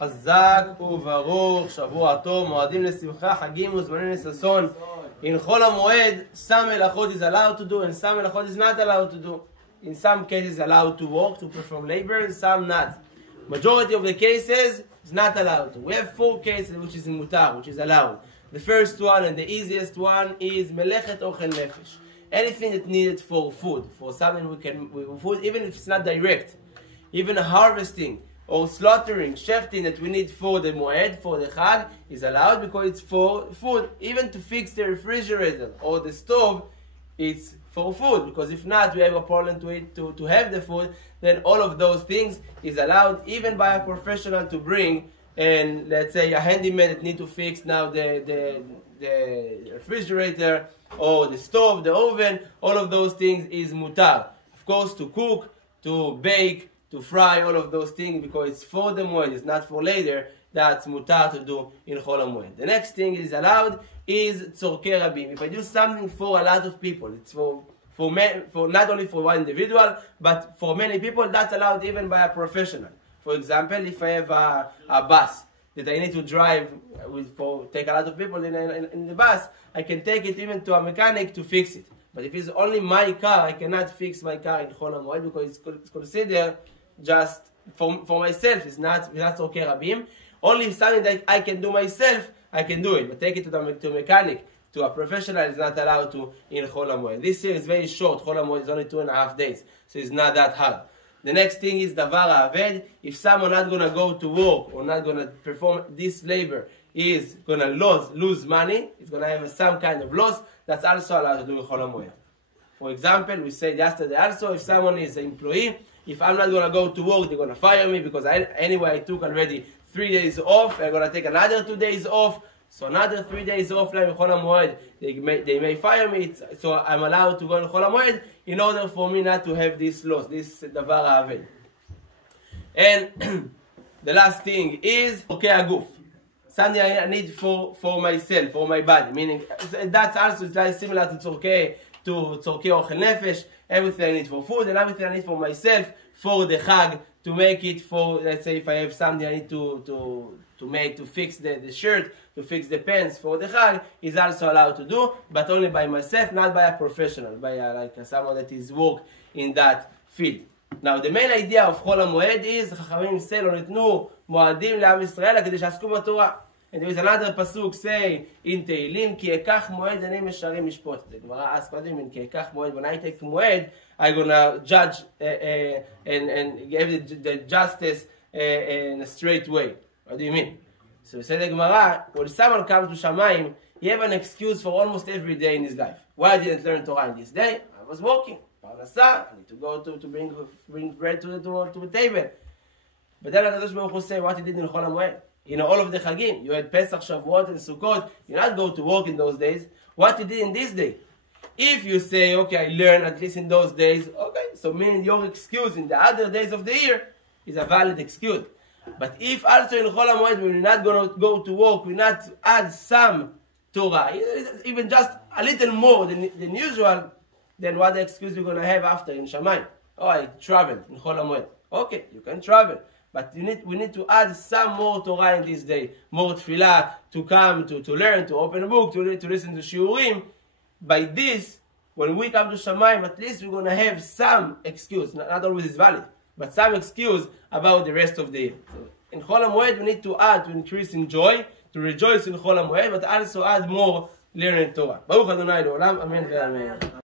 חזק וברוך, שבוע טוב, מועדים לשמחה, חגים וזמנים לששון. In Chol Hamoed, some melachot is allowed to do and some melachot is not allowed to do. In some cases allowed to work, to perform labor, and some not. Majority of the cases is not allowed to. We have 4 cases which is mutar, which is allowed. The first one and the easiest one is melechet ochel nefesh. Anything that needed for food, for something with food, even if it's not direct. Even harvesting or slaughtering, shechting that we need for the moed, for the chag, is allowed because it's for food. Even to fix the refrigerator or the stove, it's for food. Because if not, we have a problem to have the food, then all of those things is allowed, even by a professional to bring, and let's say a handyman that need to fix now the refrigerator or the stove, the oven, all of those things is mutar. Of course, to cook, to bake, to fry, all of those things, because it's for the moed, it's not for later, that's mutar to do in Chol Hamoed. The next thing is allowed is tzorkei rabim. If I do something for a lot of people, it's for not only for one individual, but for many people, that's allowed even by a professional. For example, if I have a bus that I need to drive take a lot of people in the bus, I can take it even to a mechanic to fix it. But if it's only my car, I cannot fix my car in Chol Hamoed because it's considered just for myself. It's not tzorkei rabim. Only something that I can do myself, I can do it. But take it to a mechanic, to a professional, is not allowed to in Chol Hamoed. This year is very short. Chol Hamoed is only 2.5 days, so it's not that hard. The next thing is davar aved. If someone not gonna go to work or not gonna perform this labor, is gonna lose money, it's gonna have some kind of loss, that's also allowed to do in Chol Hamoed. For example, we said yesterday also, if someone is an employee, if I'm not gonna go to work, they're gonna fire me because anyway I took already 3 days off. I'm gonna take another 2 days off, so another 3 days off like in Chol Hamoed. They may fire me, so I'm allowed to go in Chol Hamoed in order for me not to have this loss, this davar aved. And the last thing is tzorkei aguf. Something I need for myself, for my body. Meaning that's also similar to tzorkei ochel nefesh. Everything I need for food and everything I need for myself for the chag, to make it for, let's say if I have something I need to make, to fix the shirt, to fix the pants for the chag, is also allowed to do, but only by myself, not by a professional, by someone that is work in that field. Now the main idea of Chol Hamoed is, חכמים say, לא ניתנו מועדים לעם ישראל כדי שעסקו בתורה. And there is another pasuk say in Tehillim, כי אקח מועד אני משרים משפוט. The Gemara asks, what do you mean, כי אקח מועד? When I take מועד, I'm going to judge and give the justice in a straight way. What do you mean? So said the Gemara, when someone comes to Shamayim, he have an excuse for almost every day in his life. Why I didn't learn Torah in this day? I was working. Parnasah, I need to go to bring bread to the table. But then HaKadosh Baruch Hu say what he did in Chol Hamoed. You know, all of the Chagim, you had Pesach, Shavuot, and Sukkot, you not go to work in those days. What you did in this day? If you say, okay, I learned at least in those days, okay, so meaning your excuse in the other days of the year is a valid excuse. But if also in Chol Hamoed we're not going to go to work, we not add some Torah, even just a little more than usual, then what the excuse we're going to have after in Shamayim? Oh, I traveled in Chol Hamoed. Okay, you can travel. But we need to add some more Torah in this day. More tefillah, to come, to learn, to open a book, to listen to shiurim. By this, when we come to Shamayim, at least we're going to have some excuse. Not always is valid, but some excuse about the rest of the year. So in Chol Hamoed, we need to add, to increase in joy, to rejoice in Chol Hamoed, but also add more learning Torah. Baruch Adonai Le'olam, Amen ve'amen.